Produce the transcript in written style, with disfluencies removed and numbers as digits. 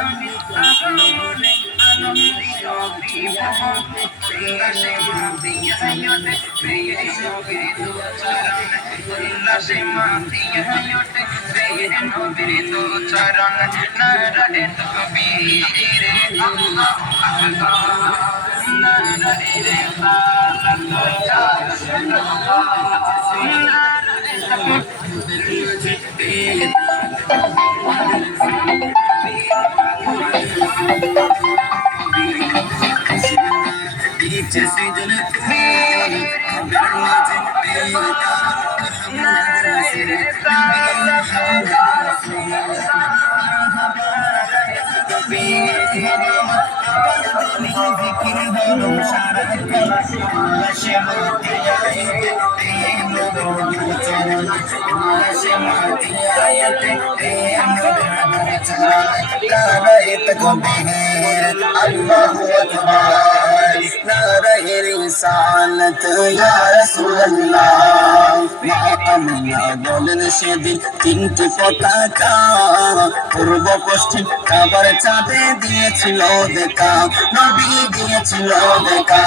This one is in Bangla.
নবী আগমনে আনন্দিত বিভোরে উল্লাসে মাতিয়া ওঠে প্রিয় নবীর দুচরণ উল্লাসে মাতিয়া ওঠে প্রিয় নবীর দুচরণ নারায়ে তাকবীর আল্লাহু আকবার নারায়ে রিসালাত ইয়া রাসূলুল্লাহ নারায়ে তাকবীর Allahu Akbar নারায়ে রিসালাত ইয়া রাসূলুল্লাহ আমিনা বলেন সেদিন তিনটি পতাকা পূর্ব পশ্চিম কাবার চাঁদে দিয়েছিল দেখা নবী দিয়েছিল দেখা